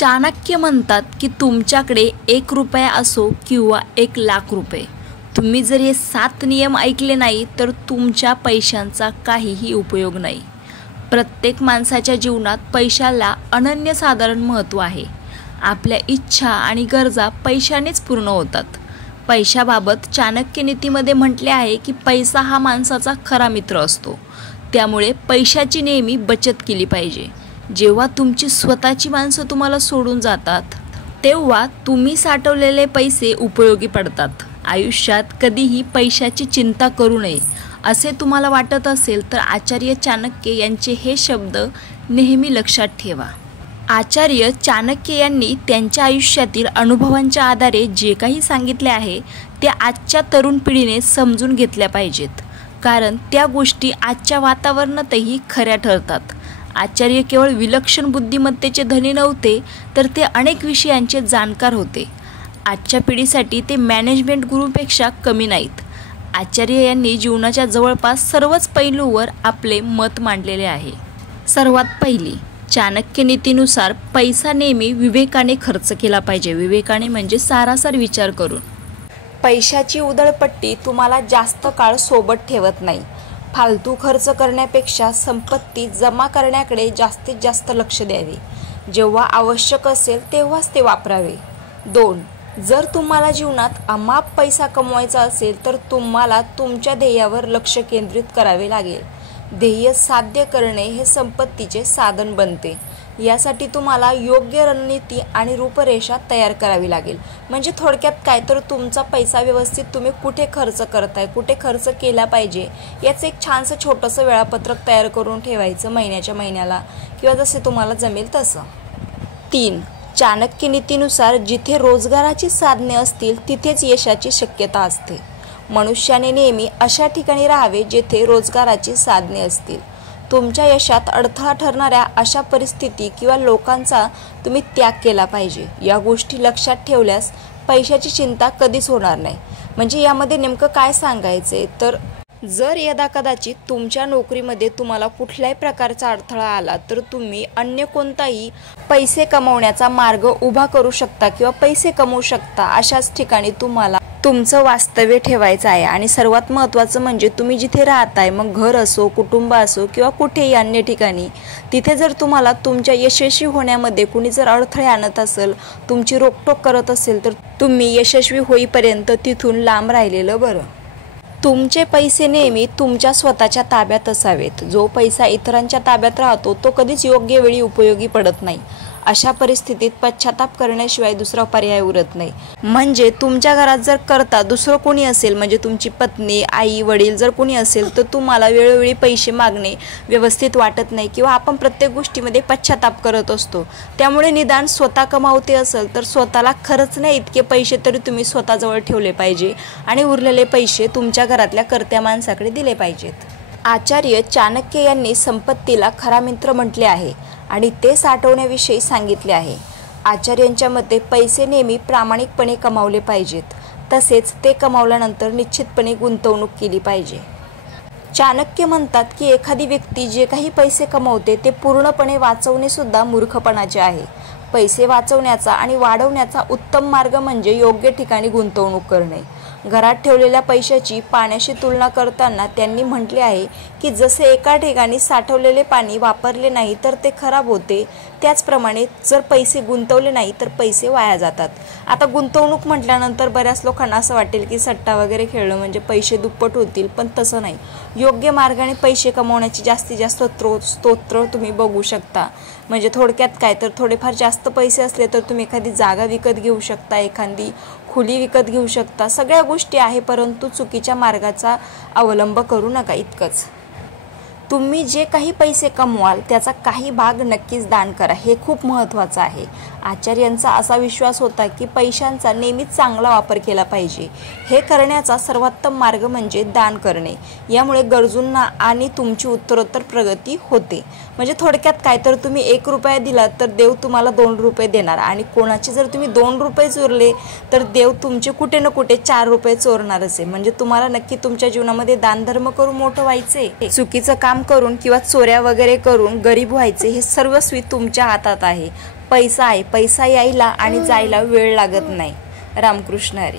चाणक्य म्हणतात की तुमच्याकडे 1 रुपया असो किंवा 1,00,000 रुपये, तुम्ही जर हे 7 नियम ऐकले नाही तर तुमच्या पैशांचा काहीही उपयोग नाही. प्रत्येक माणसाच्या जीवनात पैशाला अनन्यसाधारण महत्त्व आहे. आपल्या इच्छा आणि गरजा पैशानेच पूर्ण होतात. पैशाबाबत चाणक्य नीतीमध्ये म्हटले आहे की पैसा हा माणसाचा खरा मित्र असतो. त्यामुळे पैशाची नेहमी बचत केली पाहिजे. जेव्हा तुमची स्वतःची माणसं तुम्हाला सोडून जातात तेव्हा तुम्ही साठवलेले पैसे उपयोगी पडतात. आयुष्यात कधीही पैशाची चिंता करू नये असे तुम्हाला वाटत असेल तर आचार्य चाणक्य यांचे हे शब्द नेहमी लक्षात ठेवा. आचार्य चाणक्य यांनी त्यांच्या आयुष्यातील अनुभवांच्या आधारे जे काही सांगितले आहे ते आजच्या तरुण पिढीने समजून घेतल्या पाहिजेत, कारण त्या गोष्टी आजच्या वातावरणातही खऱ्या ठरतात. आचार्य केवळ विलक्षण बुद्धिमत्तेचे धनी नव्हते तर ते अनेक विषयांचे जाणकार होते. आजच्या पिढीसाठी ते मॅनेजमेंट गुरूपेक्षा कमी नाहीत. आचार्य यांनी जीवनाच्या जवळपास सर्वच पैलूवर आपले मत मांडलेले आहे. सर्वात पहिली, चाणक्य नीतीनुसार पैसा नेहमी विवेकाने खर्च केला पाहिजे. विवेकाने म्हणजे सारासार विचार करून. पैशाची उधळपट्टी तुम्हाला जास्त काळ सोबत ठेवत नाही. फालतू खर्च करण्यापेक्षा संपत्ती जमा करण्याकडे जास्तीत जास्त लक्ष द्यावे. जेव्हा आवश्यक असेल तेव्हाच ते वापरावे. 2. जर तुम्हाला जीवनात अमाप पैसा कमवायचा असेल तर तुम्हाला तुमच्या ध्येयावर लक्ष केंद्रित करावे लागेल. ध्येय साध्य करणे हे संपत्तीचे साधन बनते. यासाठी तुम्हाला योग्य रणनीती आणि रूपरेषा तयार करावी लागेल. म्हणजे थोडक्यात काय तर तुमचा पैसा व्यवस्थित तुम्ही कुठे खर्च करताय, कुठे खर्च केला पाहिजे याचं एक छानसं छोटंसं वेळापत्रक तयार करून ठेवायचं महिन्याच्या महिन्याला, किंवा जसे तुम्हाला जमेल तसं. 3. चाणक्य नीतीनुसार जिथे रोजगाराची साधने असतील तिथेच यशाची शक्यता असते. मनुष्याने नेहमी अशा ठिकाणी राहावे जेथे रोजगाराची साधने असतील. तुमच्या यशात अडथळा ठरणाऱ्या अशा परिस्थिती किंवा लोकांचा तुम्ही त्याग केला पाहिजे. या गोष्टी लक्षात ठेवल्यास पैशाची चिंता कधीच होणार नाही. म्हणजे यामध्ये नेमकं काय सांगायचे तर जर यदाकदाचित तुमच्या नोकरीमध्ये तुम्हाला कुठल्याही प्रकारचा अडथळा आला तर तुम्ही अन्य कोणताही पैसे कमवण्याचा मार्ग उभा करू शकता किंवा पैसे कमवू शकता. अशाच ठिकाणी तुम्हाला तुमचं वास्तव्य ठेवायचं आहे. आणि सर्वात महत्त्वाचं म्हणजे तुम्ही जिथे राहताय, मग घर असो, कुटुंब असो किंवा कुठेही अन्य ठिकाणी, तिथे जर तुम्हाला तुमच्या यशस्वी होण्यामध्ये कुणी जर अडथळे आणत असेल, तुमची रोकटोक करत असेल तर तुम्ही यशस्वी होईपर्यंत तिथून लांब राहिलेलं बरं. तुमचे पैसे नेहमी तुमच्या स्वतःच्या ताब्यात असावेत. जो पैसा इतरांच्या ताब्यात राहतो तो कधीच योग्य वेळी उपयोगी पडत नाही. अशा परिस्थितीत पश्चाताप करण्याशिवाय दुसरा पर्याय उरत नाही. म्हणजे तुमच्या घरात जर करता दुसरं कोणी असेल, म्हणजे तुमची पत्नी, आई, वडील जर कोणी असेल तर तुम्हाला वेळोवेळी पैसे मागणे व्यवस्थित वाटत नाही किंवा आपण प्रत्येक गोष्टीमध्ये पश्चाताप करत असतो. त्यामुळे निदान स्वतः कमावते असेल तर स्वतःला खरंच नाही इतके पैसे तरी तुम्ही स्वतःजवळ ठेवले पाहिजे आणि उरलेले पैसे तुमच्या घरातल्या कर्त्या माणसाकडे दिले पाहिजेत. आचार्य चाणक्य यांनी संपत्तीला खरा मित्र म्हटले आहे आणि ते साठवण्याविषयी सांगितले आहे. आचार्यांच्या मते पैसे नेहमी प्रामाणिकपणे कमावले पाहिजेत. तसेच ते कमावल्यानंतर निश्चितपणे गुंतवणूक केली पाहिजे. चाणक्य म्हणतात की एखादी व्यक्ती जे काही पैसे कमवते ते पूर्णपणे वाचवणे सुद्धा मूर्खपणाचे आहे. पैसे वाचवण्याचा आणि वाढवण्याचा उत्तम मार्ग म्हणजे योग्य ठिकाणी गुंतवणूक करणे. घरात ठेवलेल्या पैशाची पाण्याशी तुलना करताना त्यांनी म्हटले आहे की जसे एका ठिकाणी साठवलेले पाणी वापरले नाही तर ते खराब होते, त्याचप्रमाणे जर पैसे गुंतवले नाही तर पैसे वाया जातात. आता गुंतवणूक म्हटल्यानंतर बऱ्याच लोकांना असं वाटेल की सट्टा वगैरे खेळणं म्हणजे पैसे दुप्पट होतील, पण तसं नाही. योग्य मार्गाने पैसे कमवण्याची जास्तीत जास्त स्तोत्र तुम्ही बघू शकता. म्हणजे थोडक्यात काय तर थोडेफार जास्त पैसे असले तर तुम्ही एखादी जागा विकत घेऊ शकता, एखादी खोली विकत घेऊ शकता. सगळ्या गोष्टी आहे, परंतु चुकीच्या मार्गाचा अवलंब करू नका. इतकंच. तुम्ही जे काही पैसे कमवाल त्याचा काही भाग नक्कीच दान करा. हे खूप महत्त्वाचं आहे. आचार्यांचा असा विश्वास होता की पैशांचा नेहमीच चांगला वापर केला पाहिजे. हे करण्याचा सर्वोत्तम मार्ग म्हणजे दान करणे. यामुळे गरजूंना आणि तुमची उत्तरोत्तर प्रगती होते. म्हणजे थोडक्यात काय तर तुम्ही 1 रुपया दिला तर देव तुम्हाला 2 रुपये देणार, आणि कोणाचे जर तुम्ही 2 रुपये चोरले तर देव तुमचे कुठे ना कुठे 4 रुपये चोरणारच आहे. म्हणजे तुम्हाला नक्की तुमच्या जीवनामध्ये दानधर्म करून मोठं व्हायचे, चुकीचं काम करून किंवा चोऱ्या वगैरे करून गरीब व्हायचे, हे सर्वस्वी तुमच्या हातात आहे. पैसा आहे, पैसा यायला आणि जायला वेळ लागत नाही. रामकृष्ण हरी.